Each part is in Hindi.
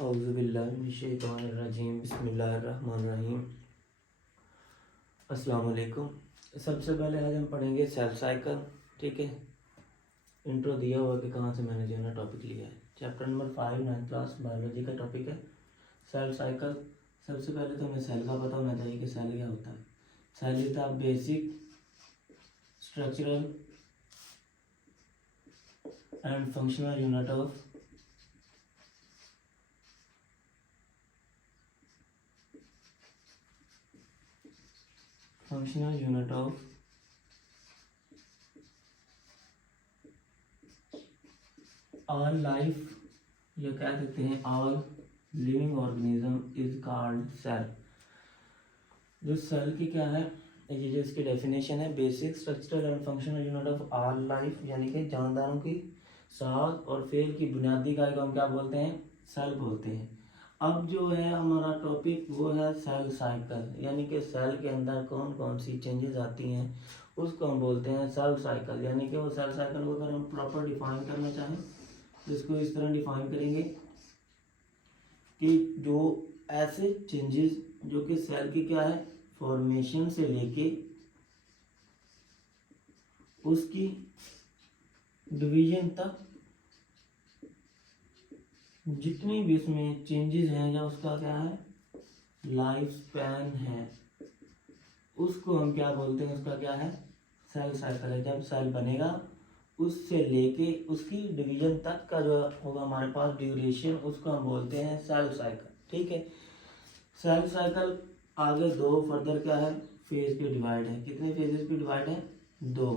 औज़ुबिल्लाहिमिनश्शैतानिर्रजीम बिस्मिल्लाहिर्रहमानिर्रहीम। अस्सलाम वालेकुम। सबसे पहले आज हम पढ़ेंगे सेल साइकिल। ठीक है, इंट्रो दिया हुआ कि कहाँ से मैंने जो है ना टॉपिक लिया है। Chapter number 5 9th class biology का टॉपिक है सेल साइकिल। सबसे पहले तो हमें सेल का पता होना चाहिए कि सेल क्या होता है। Cell is the basic structural and functional unit of all life, या कह सकते हैं all living organism is called cell. जो सेल की क्या है, ये जो इसकी डेफिनेशन है, basic structural and functional unit of all life, यानी कि जानदारों की साख और फेल की बुनियादी इकाई को हम क्या बोलते हैं, सेल बोलते हैं। अब जो है हमारा टॉपिक वो है सेल साइकिल, यानी कि सेल के अंदर कौन कौन सी चेंजेस आती हैं उसको हम बोलते हैं सेल साइकिल। यानी कि वो सेल साइकिल को अगर हम प्रॉपर डिफाइन करना चाहें तो इसको इस तरह डिफाइन करेंगे कि जो ऐसे चेंजेस जो कि सेल की क्या है, फॉर्मेशन से लेके उसकी डिवीजन तक जितनी भी उसमें चेंजेस हैं या उसका क्या है लाइफ स्पैन है, उसको हम क्या बोलते हैं, उसका क्या है सेल साइकिल है। जब सेल बनेगा उससे लेके उसकी डिवीजन तक का जो होगा हमारे पास ड्यूरेशन, उसको हम बोलते हैं सेल साइकिल। ठीक है, सेल साइकिल आगे दो फर्दर क्या है फेज पे डिवाइड है। कितने फेजेस पे डिवाइड है, दो।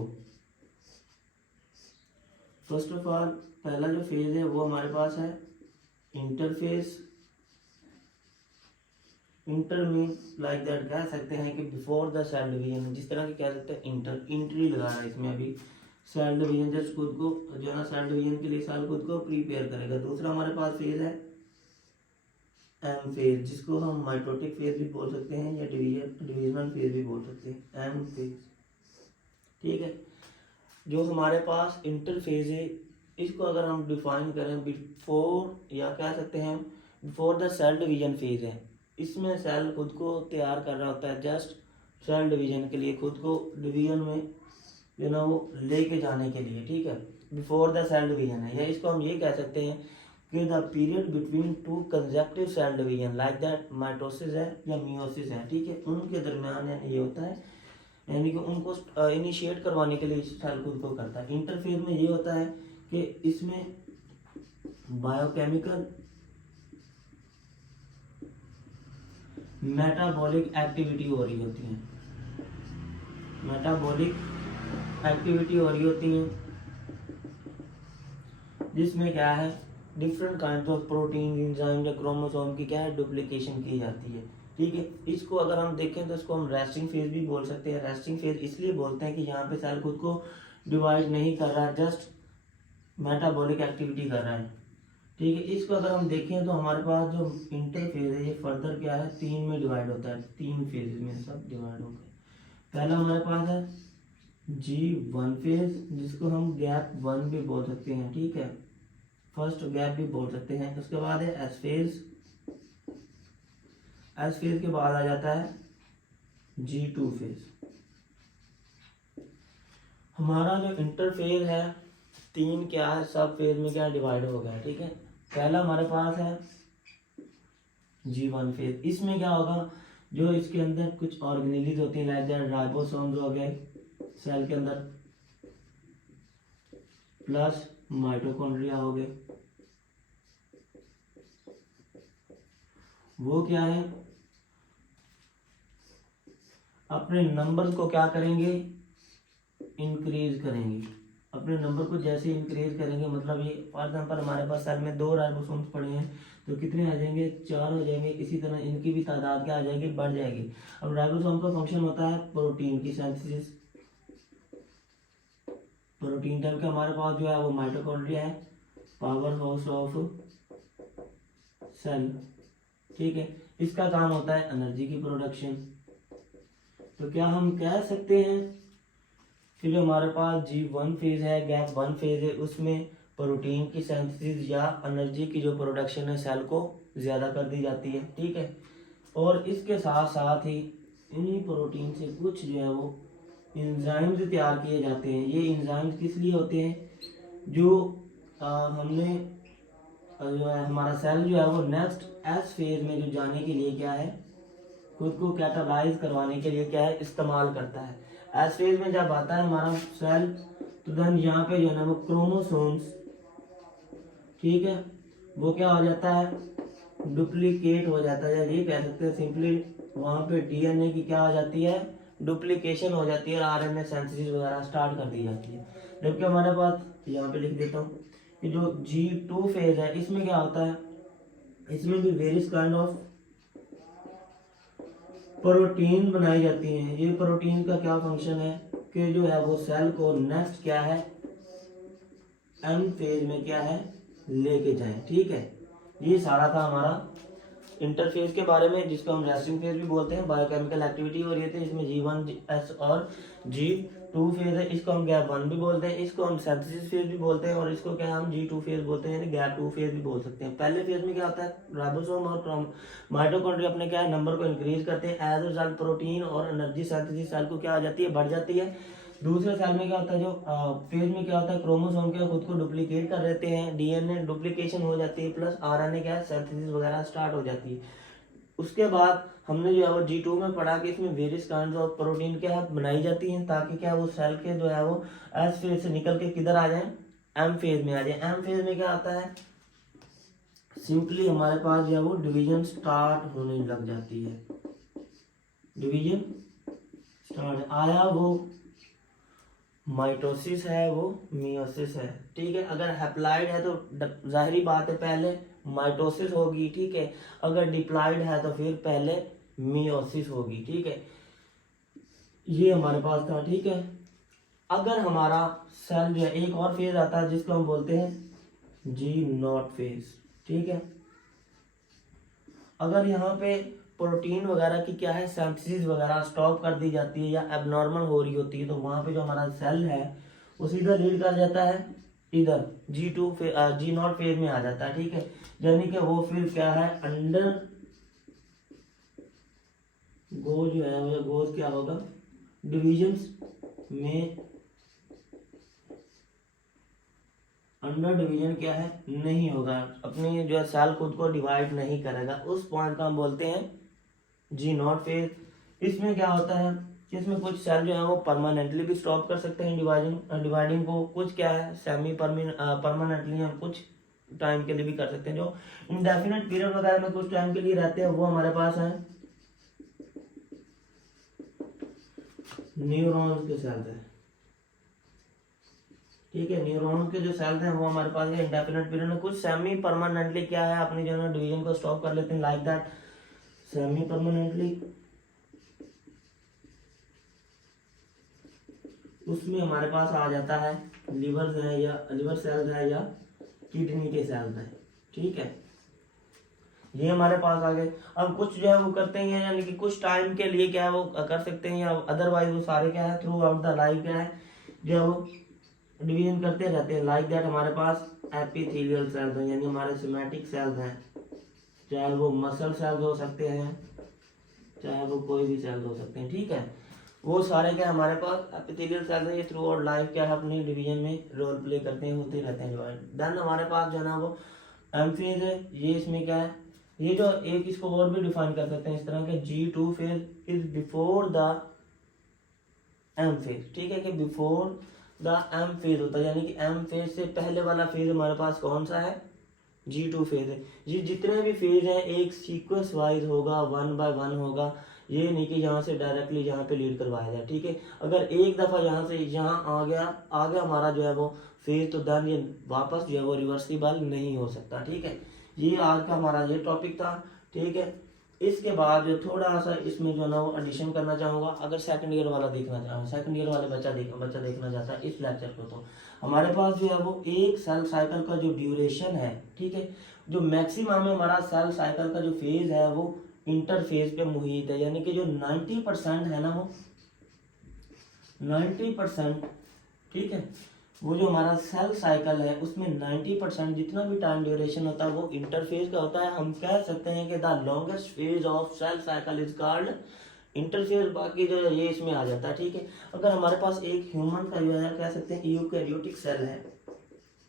फर्स्ट ऑफ ऑल पहला जो फेज है वो हमारे पास है interface. Inter mean like that कह सकते हैं कि बिफोर द सेल डिवीजन, जिस तरह की कह सकते हैं इंटर, इंट्री लगा रहा है इसमें अभी सेल डिवीजन, जस्ट खुद को जो है ना सेल डिवीजन के लिए सेल खुद को प्रिपेयर करेगा। दूसरा हमारे पास फेज है एम फेज, जिसको हम माइटोटिक फेज भी बोल सकते हैं या डिविजनल फेज भी बोल सकते हैं, एम फेज। ठीक है, जो हमारे पास इंटर फेज है इसको अगर हम डिफाइन करें बिफोर, या कह सकते हैं before the cell division phase है, इसमें सेल खुद को तैयार कर रहा होता है जस्ट सेल डिवीजन के लिए, खुद को डिवीजन में जो ना वो लेके जाने के लिए। ठीक है, बिफोर द सेल डिवीजन है, या इसको हम ये कह सकते हैं कि the period between two consecutive cell division like that mitosis है या मियोसिस है। ठीक है, उनके दरमियान यानी ये होता है, यानी कि उनको इनिशिएट करवाने के लिए सेल खुद को करता है। इंटरफेज में ये होता है कि इसमें बायोकेमिकल मेटाबॉलिक एक्टिविटी हो रही होती है, मेटाबॉलिक एक्टिविटी हो रही होती है, जिसमें क्या है different kind of protein enzyme या क्रोमोसोम की क्या है डुप्लीकेशन की जाती है। ठीक है, इसको अगर हम देखें तो इसको हम रेस्टिंग फेज भी बोल सकते हैं। रेस्टिंग फेज इसलिए बोलते हैं कि यहाँ पे सेल खुद को डिवाइड नहीं कर रहा है, जस्ट मेटाबॉलिक एक्टिविटी कर रहा है। ठीक है, इसको अगर हम देखें तो हमारे पास जो इंटरफेज है ये फर्दर क्या है तीन में डिवाइड होता है, तीन फेज में सब डिवाइड हो गए। पहला हमारे पास है G1 फेज, जिसको हम गैप 1 भी बोल सकते हैं। ठीक है, फर्स्ट गैप भी बोल सकते हैं। उसके बाद है एस फेज, एस फेज के बाद आ जाता है G2 फेज। हमारा जो इंटरफेज है तीन क्या है सब फेज में क्या डिवाइड हो गया। ठीक है, पहला हमारे पास है G1 फेज, इसमें क्या होगा जो इसके अंदर कुछ ऑर्गेनेलिज होती हैं लाइक दैट राइबोसोम्स हो गए सेल के अंदर, प्लस माइटोकॉन्ड्रिया हो गए, वो क्या है अपने नंबर को क्या करेंगे इंक्रीज करेंगे। अपने नंबर को जैसे इंक्रीज करेंगे, मतलब ये फॉर एग्जांपल हमारे पास सेल में 2 राइबोसोम्स पड़े हैं तो कितने आ जाएंगे 4 हो जाएंगे। इसी तरह इनकी भी तादाद क्या आ जाएगी बढ़ जाएगी। अब राइबोसोम का फंक्शन होता है प्रोटीन की सिंथेसिस, प्रोटीन टाइप का हमारे पास जो है वो माइटोकॉन्ड्रिया है, पावर हाउस ऑफ सेल। ठीक है, इसका काम होता है एनर्जी की प्रोडक्शन। तो क्या हम कह सकते हैं कि जो हमारे पास G1 फेज है, गैप 1 फेज है, उसमें प्रोटीन की सिंथेसिस या एनर्जी की जो प्रोडक्शन है सेल को ज़्यादा कर दी जाती है, ठीक है। और इसके साथ साथ ही इन्हीं प्रोटीन से कुछ जो है वो एंजाइम्स तैयार किए जाते हैं। ये एंजाइम्स किस लिए होते हैं, जो हमने जो है हमारा सेल जो है वो नेक्स्ट एस फेज में जो जाने के लिए क्या है, खुद को कैटालाइज करवाने के लिए क्या है, इस्तेमाल करता है। एस फेज में जब आता है हमारा सेल, तो देन यहाँ पे जो है ना वो क्रोमोसोम्स, ठीक है, वो क्या हो जाता है, डुप्लीकेट हो जाता है, या ये कह सकते हैं सिंपली वहाँ पे डीएनए की क्या हो जाती है, डुप्लीकेशन हो जाती है और आरएनए सिंथेसिस वगैरह स्टार्ट कर दी जाती है। जबकि हमारे पास यहाँ पे लिख देता हूँ कि जो G2 फेज है इसमें क्या होता है, इसमें भी वेरियस काइंड ऑफ प्रोटीन बनाई जाती हैं। ये प्रोटीन का क्या फंक्शन है कि जो है वो सेल को नेक्स्ट क्या है, एम फेज में क्या है, लेके जाए, ठीक है। ये सारा था हमारा इंटरफेज के बारे में, जिसको हम रेस्टिंग फेज भी बोलते हैं। बायोकेमिकल एक्टिविटी हो रही थी इसमें G1S और G2 फेज है, इसको हम गैप 1 भी बोलते हैं, इसको हम सिंथेसिस फेज भी बोलते हैं, और इसको क्या हम G2 फेज बोलते हैं, यानी गैप 2 फेज भी बोल सकते हैं। पहले फेज में क्या होता है, राइबोसोम और माइटोकॉन्ड्रिया अपने क्या है नंबर को इंक्रीज करते हैं, एज अ रिजल्ट प्रोटीन और एनर्जी सिंथेसिस सेल को क्या हो जाती है, बढ़ जाती है। दूसरे सेल में क्या होता है, जो फेज में क्या होता है, क्रोमोसोम के खुद को डुप्लीकेट कर देते हैं, डीएनए डुप्लीकेशन हो जाती है, प्लस आरएनए क्या है, सिंथेसिस वगैरह स्टार्ट हो जाती है। उसके बाद हमने जो है वो G2 में पढ़ा कि इसमें वेरियस काइंड ऑफ प्रोटीन क्या है बनाई जाती हैं, ताकि क्या वो सेल के जो है वो एस फेज से निकल के किधर आ जाए, एम फेज में आ जाए। एम फेज में क्या आता है, सिंपली हमारे पास जो है वो डिवीजन स्टार्ट होने लग जाती है, डिवीजन स्टार्ट आया, वो माइटोसिस है, वो मियोसिस है, ठीक है। अगर हैप्लॉइड है तो जाहिरी बात है पहले माइटोसिस होगी, ठीक है। अगर डिप्लॉइड है तो फिर पहले मियोसिस होगी, ठीक है। ये हमारे पास था, ठीक है। अगर हमारा सेल जो है, एक और फेज आता है जिसको हम बोलते हैं G0 फेज, ठीक है। अगर यहाँ पे प्रोटीन वगैरह की क्या है सिंथेसिस वगैरह स्टॉप कर दी जाती है या एबनॉर्मल हो रही होती है, तो वहाँ पे जो हमारा सेल है वो सीधा लीड कर जाता है इधर G0 फेज में आ जाता है, ठीक है। यानी कि वो फिर क्या है, अंडर गो जो है वो गोज क्या होगा, डिविजन्स में अंडर डिवीजन क्या है, नहीं होगा, अपनी जो है सेल खुद को डिवाइड नहीं करेगा। उस पॉइंट को हम बोलते हैं G0 फेज। इसमें क्या होता है, इसमें कुछ सेल जो है वो परमानेंटली भी स्टॉप कर सकते हैं डिवाइडिंग को, कुछ क्या है सेमी परमानेंटली और कुछ टाइम के लिए भी कर सकते हैं। जो इंडेफिनेट पीरियड वगैरह में कुछ टाइम के लिए रहते हैं वो हमारे पास है न्यूरॉन्स के सेल्स है, ठीक है। न्यूरॉन के जो सेल्स हैं वो हमारे पास है इंडेफिनेट पीरियड में, कुछ सेमी परमानेंटली क्या है अपनी जो है डिवीजन को स्टॉप कर लेते हैं, लाइक दैट सेमी परमानेंटली। उसमें हमारे पास आ जाता है लिवर है या लिवर सेल्स है या किडनी के सेल्स है, ठीक है। ये हमारे पास आ गए। अब कुछ जो है वो करते हैं, यानी कि कुछ टाइम के लिए क्या है वो कर सकते हैं, या अदरवाइज वो सारे क्या है थ्रू आउट द लाइफ क्या है जो है वो डिवीजन करते रहते हैं। लाइक दैट हमारे पास एपिथेलियल सेल्स हैं, यानी हमारे सोमैटिक सेल्स हैं, चाहे वो मसल सेल्स हो सकते हैं, चाहे वो कोई भी सेल्स हो सकते हैं, ठीक है। वो सारे क्या हमारे पास एपिथेलियल सेल्स हैं, ये थ्रू आउट लाइफ क्या है अपनी डिवीजन में रोल प्ले करते हैं, होते रहते हैं डिवाइड। देन हमारे पास जो है ना वो एम फेज है। ये इसमें क्या है, ये जो एक इसको और भी डिफाइन कर सकते हैं इस तरह के, G2 phase is before the M phase, ठीक है, कि बिफोर द एम फेज होता है, यानी कि एम फेज से पहले वाला फेज हमारे पास कौन सा है, G2 फेज है। ये जितने भी फेज हैं एक सीक्वेंस वाइज होगा, 1 by 1 होगा, ये नहीं कि यहाँ से डायरेक्टली यहाँ पे लीड करवाया जाए, ठीक है। अगर एक दफ़ा यहाँ से यहाँ आ गया हमारा जो है वो फेज, तो देन ये वापस जो है वो रिवर्सिबल नहीं हो सकता, ठीक है। ये आज का हमारा ये टॉपिक था, ठीक है। इसके बाद जो थोड़ा सा इसमें जो है ना वो एडिशन करना चाहूँगा, अगर सेकंड ईयर वाला देखना चाहो, सेकंड ईयर वाले बच्चा देखना चाहता है इस लेक्चर को, तो हमारे पास जो है वो एक सेल साइकिल का जो ड्यूरेशन है, ठीक है, जो मैक्सिमम है हमारा सेल साइकिल का जो फेज है वो इंटरफेज पे मुहित है, यानी कि जो 90% है ना वो 90%, ठीक है, वो जो हमारा सेल साइकिल है उसमें 90% जितना भी टाइम ड्यूरेशन होता है वो इंटरफेज का होता है। हम कह सकते हैं कि the longest phase of cell cycle is called interphase. बाकी जो है ये इसमें आ जाता है, ठीक है। अगर हमारे पास एक ह्यूमन का जो है कह सकते हैं यूकैरियोटिक सेल है,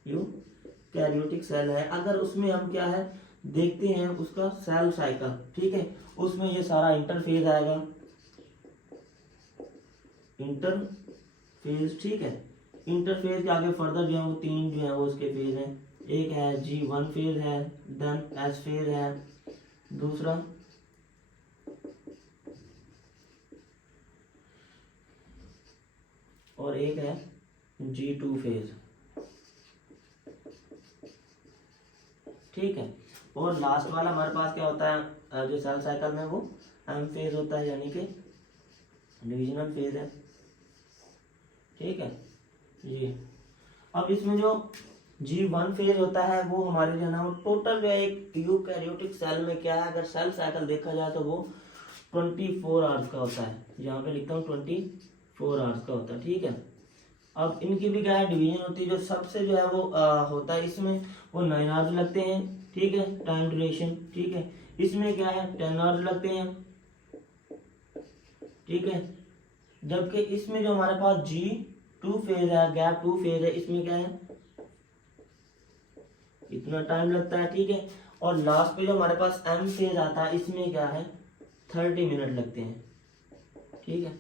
यूकैरियोटिक सेल है, अगर उसमें हम क्या है देखते हैं उसका सेल साइकिल, ठीक है, उसमें ये सारा इंटरफेज आएगा, इंटरफेज, ठीक है। इंटरफेज के आगे फर्दर जो है वो 3 जो है वो उसके फेज हैं। एक है G1 फेज है, देन S फेज है, दूसरा और एक है G2 फेज, ठीक है। और लास्ट वाला हमारे पास क्या होता है जो सेल साइकिल में वो M फेज होता है, यानी कि डिविजनल फेज है, ठीक है जी। अब इसमें जो G1 फेज होता है वो हमारे जो है ना वो टोटल जो है एक यूकैरियोटिक सेल में क्या है, अगर सेल साइकिल देखा जाए तो वो 24 आवर्स का होता है। यहाँ पे लिखता हूँ 24 आवर्स का होता है, ठीक है। अब इनकी भी क्या है डिवीजन होती है। जो सबसे जो है वो होता है इसमें वो 9 आवर्स लगते हैं, ठीक है, टाइम ड्यूरेशन, ठीक है। इसमें क्या है 10 आवर्स लगते हैं, ठीक है। जबकि इसमें जो हमारे पास G2 फेज है, गैप 2 फेज है, इसमें क्या है इतना टाइम लगता है, ठीक है। और लास्ट पे जो हमारे पास M फेज आता है इसमें क्या है 30 मिनट लगते हैं, ठीक है।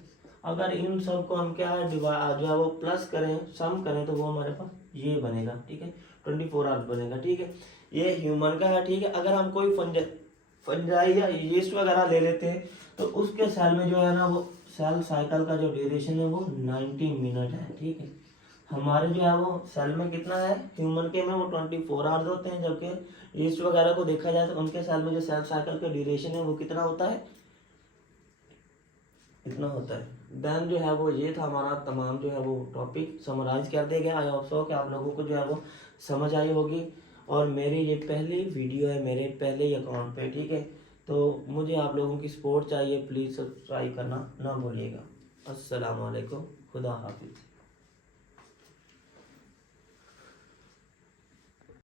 अगर इन सब को हम क्या है जो है वो प्लस करें, सम करें, तो वो हमारे पास ये बनेगा, ठीक है, 24 आवर्स बनेगा, ठीक है। ये ह्यूमन का है, ठीक है। अगर हम कोई फंजाई या यीस्ट वगैरह ले लेते हैं तो उसके सेल में जो है ना वो सेल साइकिल का जो ड्यूरेशन है वो 90 मिनट है, ठीक है। हमारे जो है वो सेल में कितना है ह्यूमन के में वो 24 आवर्स होते हैं, जबकि यीस्ट वगैरह को देखा जाए तो उनके सेल में जो सेल साइकिल का ड्यूरेशन है वो कितना होता है, इतना होता है। देन जो है वो ये था हमारा तमाम जो है वो टॉपिक समराइज कर दिया गया। आई होप सो कि आप लोगों को जो है वो समझ आई होगी। और मेरी ये पहली वीडियो है मेरे पहले ही अकाउंट पे, ठीक है। तो मुझे आप लोगों की सपोर्ट चाहिए, प्लीज़ सब्सक्राइब करना ना भूलिएगा। अस्सलाम वालेकुम, खुदा हाफिज़।